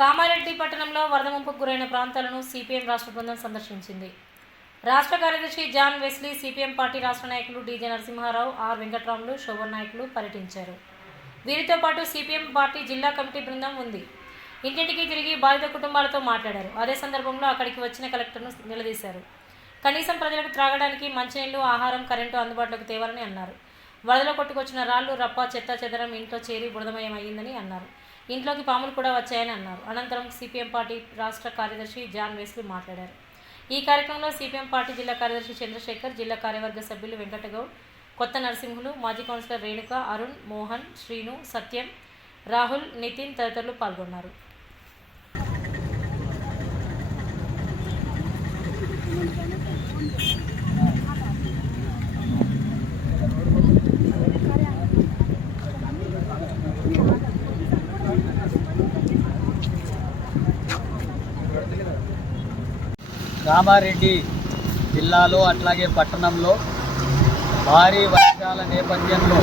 కామారెడ్డి పట్టణంలో వరద ముంపుకు గురైన ప్రాంతాలను సిపిఎం రాష్ట్ర బృందం సందర్శించింది. రాష్ట్ర కార్యదర్శి జాన్ వెస్లీ సిపిఎం పార్టీ రాష్ట్ర నాయకులు డీజే నరసింహారావు ఆర్ వెంకట్రాములు శోభన్ నాయకులు పర్యటించారు. వీరితో పాటు సిపిఎం పార్టీ జిల్లా కమిటీ బృందం ఉంది. ఇంటింటికి తిరిగి బాధిత కుటుంబాలతో మాట్లాడారు. అదే సందర్భంలో అక్కడికి వచ్చిన కలెక్టర్ను నిలదీశారు. కనీసం ప్రజలకు త్రాగడానికి మంచినీళ్ళు ఆహారం కరెంటు అందుబాటులోకి తేవాలని అన్నారు. వరదలో కొట్టుకొచ్చిన రాళ్ళు రప్ప చెత్త చెదరం ఇంట్లో చేరి బృదమయం అయ్యిందని అన్నారు. ఇంట్లోకి పాములు కూడా వచ్చాయని అన్నారు. అనంతరం సిపిఎం పార్టీ రాష్ట్ర కార్యదర్శి జాన్ వెస్లీ మాట్లాడారు. ఈ కార్యక్రమంలో సిపిఎం పార్టీ జిల్లా కార్యదర్శి చంద్రశేఖర్ జిల్లా కార్యవర్గ సభ్యులు వెంకటగౌడ్ కొత్త నరసింహులు మాజీ కౌన్సిలర్ రేణుక అరుణ్ మోహన్ శ్రీను సత్యం రాహుల్ నితిన్ తదితరులు పాల్గొన్నారు. కామారెడ్డి జిల్లాలో అట్లాగే పట్టణంలో భారీ వర్షాల నేపథ్యంలో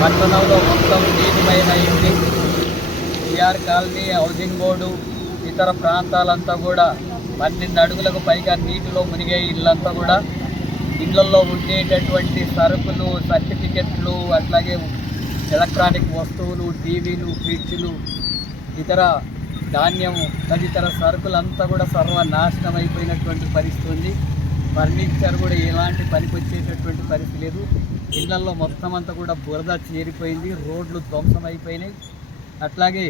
పట్టణంలో మొత్తం నీటిమయమైంది టిఆర్ కాలనీ హౌసింగ్ బోర్డు ఇతర ప్రాంతాలంతా కూడా పన్నెండు అడుగులకు పైగా నీటిలో మునిగే ఇళ్ళంతా కూడా ఇళ్ళలో ఉండేటటువంటి సరుకులు సర్టిఫికెట్లు అట్లాగే ఎలక్ట్రానిక్ వస్తువులు టీవీలు ఫ్రిడ్జ్లు ఇతర ధాన్యం తదితర సరుకులంతా కూడా సర్వనాశనం అయిపోయినటువంటి పరిస్థితి ఉంది. ఫర్నిచర్ కూడా ఎలాంటి పనికి వచ్చేటటువంటి పరిస్థితి లేదు. ఇళ్ళలో మొత్తం అంతా కూడా బురద చేరిపోయింది రోడ్లు ధ్వంసం అయిపోయినాయి అట్లాగే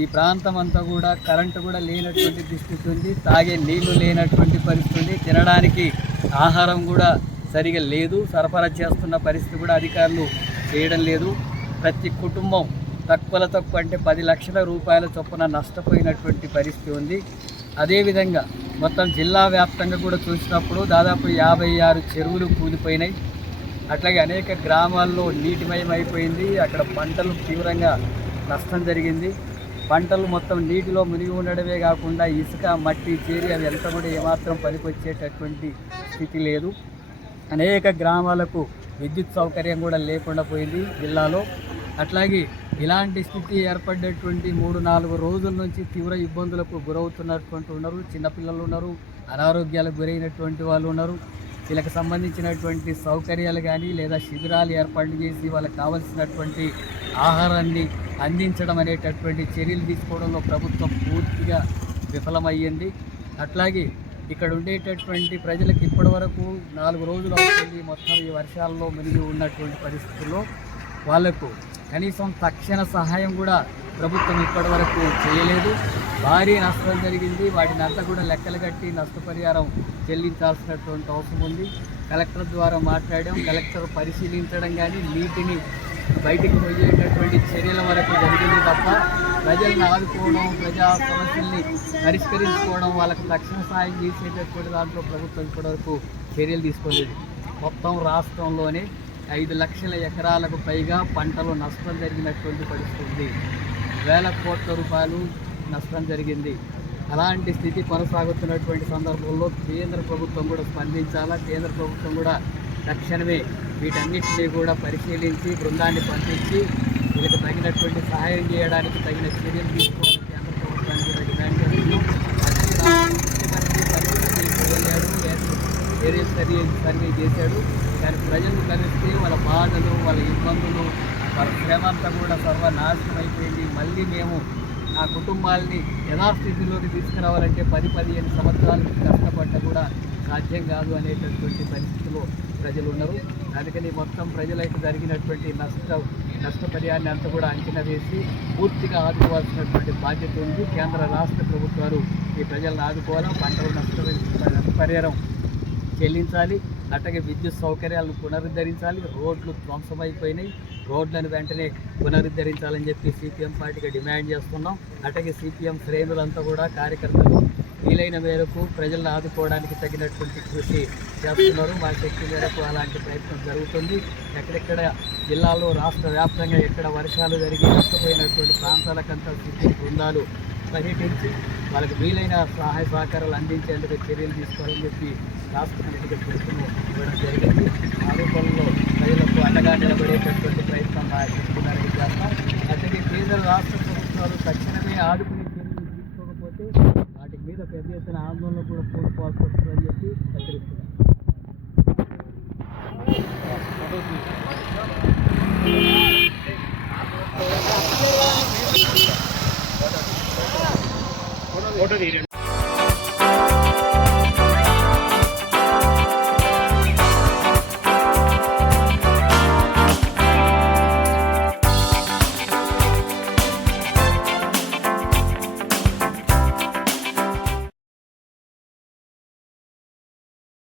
ఈ ప్రాంతం అంతా కూడా కరెంటు కూడా లేనటువంటి పరిస్థితి ఉంది. తాగే నీళ్ళు లేనటువంటి పరిస్థితి ఉంది. తినడానికి ఆహారం కూడా సరిగా లేదు. సరఫరా చేస్తున్న పరిస్థితి కూడా అధికారులు చేయడం లేదు. ప్రతి కుటుంబం తక్కువల తక్కువ అంటే పది లక్షల రూపాయల చొప్పున నష్టపోయినటువంటి పరిస్థితి ఉంది. అదేవిధంగా మొత్తం జిల్లా వ్యాప్తంగా కూడా చూసినప్పుడు దాదాపు యాభై ఆరు చెరువులు కూలిపోయినాయి. అట్లాగే అనేక గ్రామాల్లో నీటిమయం అయిపోయింది. అక్కడ పంటలు తీవ్రంగా నష్టం జరిగింది. పంటలు మొత్తం నీటిలో మునిగి ఉండడమే కాకుండా ఇసుక మట్టి చేరి అవి ఎంత కూడా ఏమాత్రం పనికొచ్చేటటువంటి స్థితి లేదు. అనేక గ్రామాలకు విద్యుత్ సౌకర్యం కూడా లేకుండా పోయింది జిల్లాలో. అట్లాగే ఇలాంటి స్థితి ఏర్పడేటువంటి మూడు నాలుగు రోజుల నుంచి తీవ్ర ఇబ్బందులకు గురవుతున్నటువంటి ఉన్నారు. చిన్నపిల్లలు ఉన్నారు అనారోగ్యాలకు గురైనటువంటి వాళ్ళు ఉన్నారు. వీళ్ళకి సంబంధించినటువంటి సౌకర్యాలు కానీ లేదా శిబిరాలు ఏర్పాటు చేసి వాళ్ళకి కావలసినటువంటి ఆహారాన్ని అందించడం అనేటటువంటి చర్యలు తీసుకోవడంలో ప్రభుత్వం పూర్తిగా విఫలమయ్యింది. అట్లాగే ఇక్కడ ఉండేటటువంటి ప్రజలకు ఇప్పటివరకు నాలుగు రోజులు అవుతుంది. మొత్తం ఈ వర్షాల్లో మునిగి ఉన్నటువంటి పరిస్థితుల్లో వాళ్ళకు కనీసం తక్షణ సహాయం కూడా ప్రభుత్వం ఇప్పటివరకు చేయలేదు. భారీ నష్టం జరిగింది. వాటిని అంతా కూడా లెక్కలు కట్టి నష్టపరిహారం చెల్లించాల్సినటువంటి అవసరం ఉంది. కలెక్టర్ ద్వారా మాట్లాడాం. కలెక్టర్ పరిశీలించడం కానీ నీటిని బయటికి పోయేటటువంటి చర్యల వరకు జరిగింది తప్ప ప్రజలను ఆదుకోవడం ప్రజా సమస్యల్ని పరిష్కరించుకోవడం వాళ్ళకి తక్షణ సహాయం చేసేటటువంటి దాంట్లో ప్రభుత్వం ఇప్పటివరకు చర్యలు తీసుకోలేదు. మొత్తం రాష్ట్రంలోనే ఐదు లక్షల ఎకరాలకు పైగా పంటలు నష్టం జరిగినటువంటి పరిస్థితి వేల కోట్ల రూపాయలు నష్టం జరిగింది అలాంటి స్థితి కొనసాగుతున్నటువంటి సందర్భంలో కేంద్ర ప్రభుత్వం కూడా స్పందించాలా కేంద్ర ప్రభుత్వం కూడా తక్షణమే వీటన్నిటినీ కూడా పరిశీలించి బృందాన్ని పంపించి వీళ్ళకి తగినటువంటి సహాయం చేయడానికి తగిన చర్యలు తీసుకోవాలి కేంద్ర ప్రభుత్వానికి కూడా డిమాండ్ చేస్తున్నాం అన్ని సర్వే సర్వే చేశాడు కానీ ప్రజలు కలిస్తే వాళ్ళ బాధలు వాళ్ళ ఇబ్బందులు వాళ్ళ శ్రమ అంతా కూడా సర్వనాశనం అయిపోయింది. మళ్ళీ మేము ఆ కుటుంబాల్ని యథాస్థితిలోకి తీసుకురావాలంటే పది పదిహేను సంవత్సరాలు కష్టపడ్డ కూడా సాధ్యం కాదు అనేటటువంటి పరిస్థితిలో ప్రజలు ఉన్నారు. అందుకని మొత్తం ప్రజలకు జరిగినటువంటి నష్ట నష్టపరిహారాన్ని అంతా కూడా అంచనా వేసి పూర్తిగా ఆదుకోవాల్సినటువంటి బాధ్యత ఉంది. కేంద్ర రాష్ట్ర ప్రభుత్వాలు ఈ ప్రజలను ఆదుకోవడం పంటలు నష్ట పరిహారం చెల్లించాలి. అట్లాగే విద్యుత్ సౌకర్యాలను పునరుద్ధరించాలి రోడ్లు ధ్వంసమైపోయినాయి రోడ్లను వెంటనే పునరుద్ధరించాలని చెప్పి సిపిఎం పార్టీకి డిమాండ్ చేస్తున్నాం. అట్లాగే సిపిఎం శ్రేణులంతా కూడా కార్యకర్తలు వీలైన మేరకు ప్రజలను ఆదుకోవడానికి తగినటువంటి కృషి చేస్తున్నారు. మా శక్తి మేరకు అలాంటి ప్రయత్నం జరుగుతుంది. ఎక్కడెక్కడ జిల్లాలో రాష్ట్ర వ్యాప్తంగా ఎక్కడ వర్షాలు జరిగి నష్టపోయినటువంటి ప్రాంతాలకంతా సిపిఎం బృందాలు పర్యటించి వాళ్ళకి వీలైన సహాయ సహకారాలు అందించేందుకు చర్యలు తీసుకోవాలని చెప్పి రాష్ట్రం ఇటుకెట్టుకుంటూ జరిగింది. ఆ రూపంలో ప్రజలకు అండగా ప్రయత్నం చేస్తున్నారని చేస్తాం అతని కేంద్ర రాష్ట్ర ప్రభుత్వాలు తక్షణమే ఆదుకునే చర్యలు తీసుకోకపోతే వాటి మీద పెద్ద ఎత్తున ఆందోళన కూడా కోల్పోవాల్సి వస్తుందని చెప్పి ఫోటో తీయండి.